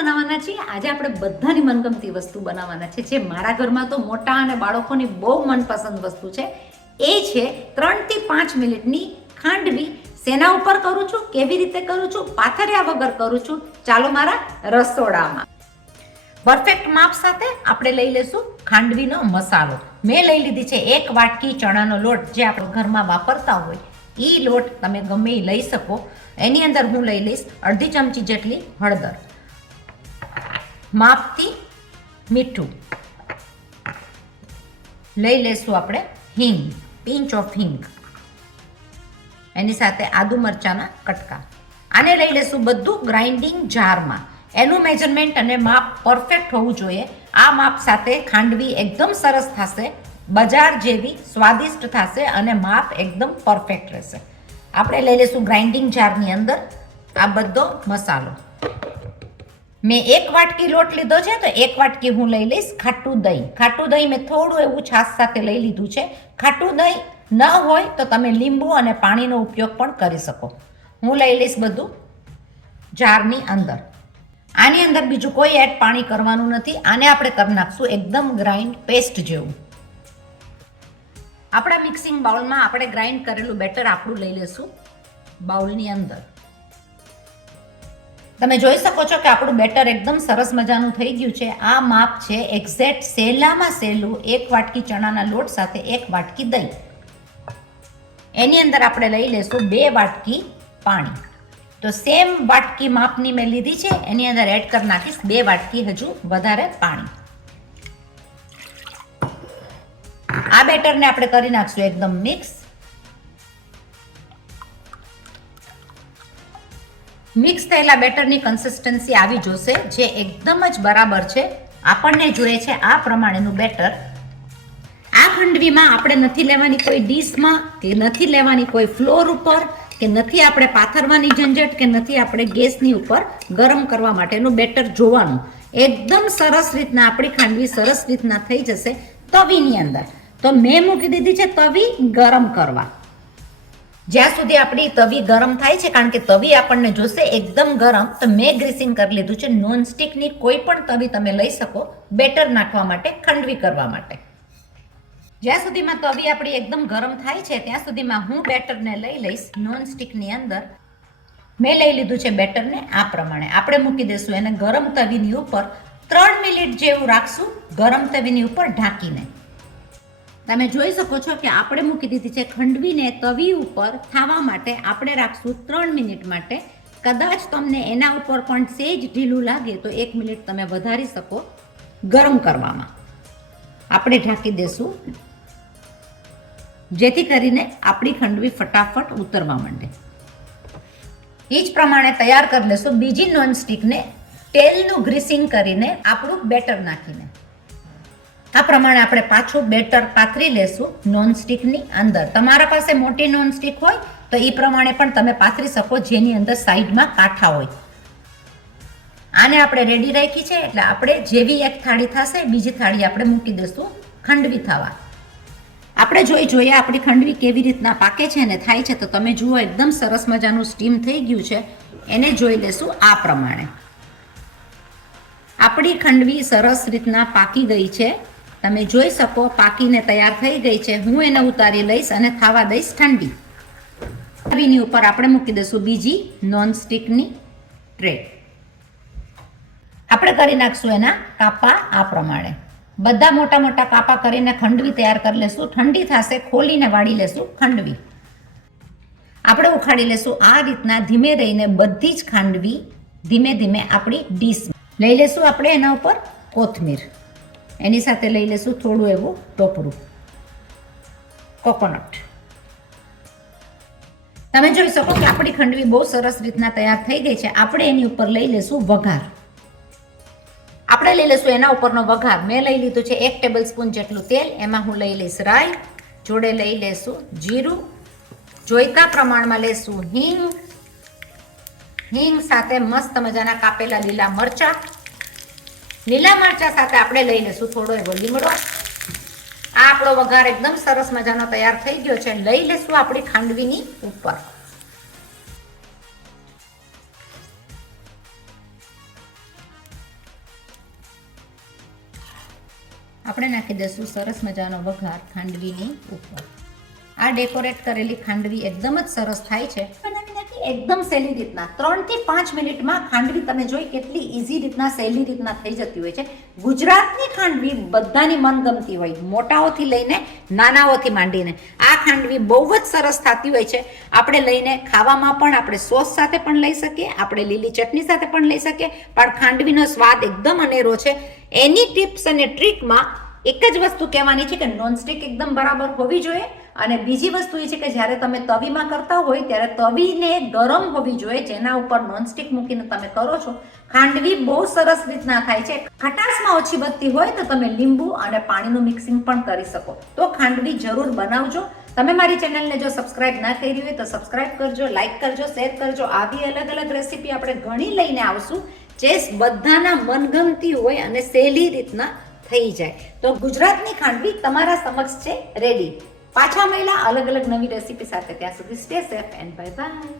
બનાવવાના છીએ? આજે આપણે બધાની મનગમતી વસ્તુ બનાવવાના છે, જે મારા ઘરમાં તો મોટા અને બાળકોની બહુ મનપસંદ વસ્તુ છે. એ છે 3 થી 5 મિનિટની ખાંડવી. શેના ઉપર કરું છું, કેવી રીતે કરું છું, પાથર્યા વગર કરું છું. ચાલો મારા રસોડામાં. પરફેક્ટ માપ સાથે આપણે લઈ લેશું ખાંડવીનો મસાલો. મેં લઈ લીધી છે 1 વાટકી ચણાનો લોટ, જે આપણે ઘરમાં વાપરતા હોય એ લોટ તમે ગમે એ લઈ શકો. એની અંદર હું લઈ લઈશ અડધી ચમચી જેટલી હળદર, માપથી મીઠું લઈ લેશું, આપણે હિંગ, પિંચ ઓફ હિંગ, એની સાથે આદુ મરચાના કટકા. આને લઈ લેશું બધું ગ્રાઇન્ડિંગ જારમાં. એનું મેજરમેન્ટ અને માપ પરફેક્ટ હોવું જોઈએ. આ માપ સાથે ખાંડવી એકદમ સરસ થશે, બજાર જેવી સ્વાદિષ્ટ થશે અને માપ એકદમ પરફેક્ટ રહેશે. આપણે લઈ લઈશું ગ્રાઇન્ડિંગ જારની અંદર આ બધો મસાલો. મેં 1 વાટકી લોટ લીધો છે, તો 1 વાટકી હું લઈ લઈશ ખાટું દહીં. ખાટું દહીં મેં થોડું એવું છાશ સાથે લઈ લીધું છે. ખાટું દહીં ન હોય તો તમે લીંબુ અને પાણીનો ઉપયોગ પણ કરી શકો. હું લઈ લઈશ બધું જારની અંદર. આની અંદર બીજું કોઈ એડ પાણી કરવાનું નથી. આને આપણે કરી નાખશું એકદમ ગ્રાઇન્ડ પેસ્ટ જેવું. આપણા મિક્સિંગ બાઉલમાં આપણે ગ્રાઇન્ડ કરેલું બેટર આપણું લઈ લેશું બાઉલની અંદર. તમે જોઈ શકો છો કે આપણું બેટર એકદમ સરસ મજાનું થઈ ગયું છે. આ માપ છે એક્ઝેક્ટ સહેલામાં સહેલું 1 વાટકી ચણાના લોટ સાથે 1 વાટકી દહીં. એની અંદર આપણે લઈ લેશું 2 વાટકી પાણી. તો સેમ વાટકી માપની મેં લીધી છે, એની અંદર એડ કરી નાખીશ 2 વાટકી હજુ વધારે પાણી. આ બેટરને આપણે કરી નાખશું એકદમ મિક્સ. મિક્સ થયેલા બેટરની કન્સિસ્ટન્સી આવી જોશે, જે એકદમ જ બરાબર છે. આપણને જોઈએ છે આ પ્રમાણેનું બેટર. આ ખાંડવીમાં આપણે નથી લેવાની કોઈ ડીશમાં, કે નથી લેવાની કોઈ ફ્લોર ઉપર, કે નથી આપણે પાથરવાની ઝંઝટ, કે નથી આપણે ગેસની ઉપર ગરમ કરવા માટેનું બેટર જોવાનું. એકદમ સરસ રીતના આપણી ખાંડવી સરસ રીતના થઈ જશે તવીની અંદર. તો મેં મૂકી દીધી છે તવી ગરમ કરવા. જ્યાં સુધી આપણી તવી ગરમ થાય છે, કારણ કે તવી આપણને જોશે એકદમ ગરમ, તો મેં ગ્રીસિંગ કરી લીધું છે નોનસ્ટિકની કોઈ પણ તવી તમે લઈ શકો બેટર નાખવા માટે, ખાંડવી કરવા માટે. જ્યાં સુધીમાં તવી આપણી એકદમ ગરમ થાય છે ત્યાં સુધીમાં હું બેટરને લઈ લઈશ નોનસ્ટિકની અંદર. મેં લઈ લીધું છે બેટરને આ પ્રમાણે. આપણે મૂકી દઈશું એને ગરમ તવીની ઉપર. 3 મિનિટ જેવું રાખશું ગરમ તવીની ઉપર ઢાંકીને. તમે જોઈ શકો છો કે આપણે મૂકી દીધી છે ખાંડવીને તવી ઉપર થવા માટે. આપણે રાખશું 3 મિનિટ માટે. કદાચ તમને એના ઉપર પણ સેજ ઢીલું લાગે તો 1 મિનિટ તમે વધારી શકો ગરમ કરવામાં. આપણે ઢાંકી દેશું, જેથી કરીને આપણી ખાંડવી ફટાફટ ઉતરવા માંડે. એ જ પ્રમાણે તૈયાર કરી લેશું બીજી નોનસ્ટિકને તેલનું ગ્રીસિંગ કરીને આપણું બેટર નાખીને. આ પ્રમાણે આપણે પાછું બેટર પાથરી લેશું નોનસ્ટિકની અંદર. તમારા પાસે મોટી નોનસ્ટિક હોય તો એ પ્રમાણે પણ તમે પાથરી શકો, જેની અંદર સાઈડમાં કાંઠા હોય. આને આપણે રેડી રાખી છે, એટલે આપણે જેવી એક થાળી થશે બીજી થાળી આપણે મૂકી દઈશું ખાંડવી થવા. આપણે જોઈએ આપણી ખાંડવી કેવી રીતના પાકે છે અને થાય છે. તો તમે જુઓ એકદમ સરસ મજાનું સ્ટીમ થઈ ગયું છે. એને જોઈ લેશું આ પ્રમાણે. આપણી ખાંડવી સરસ રીતના પાકી ગઈ છે. તમે જોઈ શકો પાકીને તૈયાર થઈ ગઈ છે. હું એને ઉતારી લઈશ અને થવા દઈશ ઠંડી. તવીની ઉપર આપણે મૂકી દઈશું બીજી નોનસ્ટિકની ટ્રે. આપણે કરી નાખશું એના કાપા આ પ્રમાણે. બધા મોટા મોટા કાપા કરીને ખાંડવી તૈયાર કરી લેશું. ઠંડી થશે, ખોલીને વાળી લેશું ખાંડવી. આપણે ઉખાડી લેશું આ રીતના ધીમે રહીને બધી જ ખાંડવી ધીમે ધીમે આપણી ડીશ લઈ લેશું. આપણે એના ઉપર કોથમીર, એની સાથે લઈ લેશું થોડું એવું ટોપરું કોકોનટ. તમે જોઈ શકો કે આપણી ખાંડવી બહુ સરસ રીતના તૈયાર થઈ ગઈ છે. આપણે એની ઉપર લઈ લેશું વઘાર. આપણે લઈ લઈશું એના ઉપરનો વઘાર. મેં લઈ લીધું છે 1 ટેબલ સ્પૂન જેટલું તેલ. એમાં હું લઈ લઈશ રાઈ, જોડે લઈ લેશું જીરું, જોઈતા પ્રમાણમાં લેશું હિંગ. હિંગ સાથે મસ્ત મજાના કાપેલા લીલા મરચા. લીલા મરચા સાથે આપણે લઈ લેશું થોડો એવો લીમડો. આ આપણો વઘાર એકદમ સરસ મજાનો તૈયાર થઈ ગયો છે. લઈ લેશું આપણી ખાંડવીની ઉપર. આપણે નાખી દઈશું સરસ મજાનો વઘાર ખાંડવીની ઉપર. આ ડેકોરેટ કરેલી ખાંડવી એકદમ જ સરસ થાય છે. બનાવી નાખી એકદમ સહેલી રીતના 3 થી 5 મિનિટમાં ખાંડવી તમે જોઈ કેટલી ઇઝી રીતના સહેલી રીતના થઈ જતી હોય છે. ગુજરાતની ખાંડવી બધાની મનગમતી હોય, મોટાઓથી લઈને નાનાઓથી માંડીને. આ ખાંડવી બહુ જ સરસ થતી હોય છે. આપણે લઈને ખાવામાં પણ આપણે સોસ સાથે પણ લઈ શકીએ, આપણે લીલી ચટણી સાથે પણ લઈ શકીએ, પણ ખાંડવીનો સ્વાદ એકદમ અનેરો છે. એની ટિપ્સ અને ટ્રીકમાં એક જ વસ્તુ કહેવાની છે કે નોનસ્ટિક એકદમ બરાબર હોવી જોઈએ, અને બીજી વસ્તુ એ છે કે જ્યારે તમે તવીમાં કરતા હોય ત્યારે તવીને ગરમ હોવી જોઈએ, જેના ઉપર નોનસ્ટિક મૂકીને તમે કરો છો. ખાંડવી બહુ સરસ રીતના થાય છે. ખટાશમાં ઓછી વધતી હોય તો તમે લીંબુ અને પાણીનું મિક્સિંગ પણ કરી શકો. તો ખાંડવી જરૂર બનાવજો. તમે મારી ચેનલને જો સબસ્ક્રાઇબ ના કરી હોય તો સબસ્ક્રાઇબ કરજો, લાઈક કરજો, શેર કરજો. આવી અલગ અલગ રેસીપી આપણે ઘણી લઈને આવશું જે બધાના મનગમતી હોય અને સહેલી રીતના થઈ જાય. તો ગુજરાતની ખાંડવી તમારા સમક્ષ છે રેડી. પાછા મળ્યા અલગ અલગ નવી રેસીપી સાથે. ત્યાં સુધી stay safe and bye bye.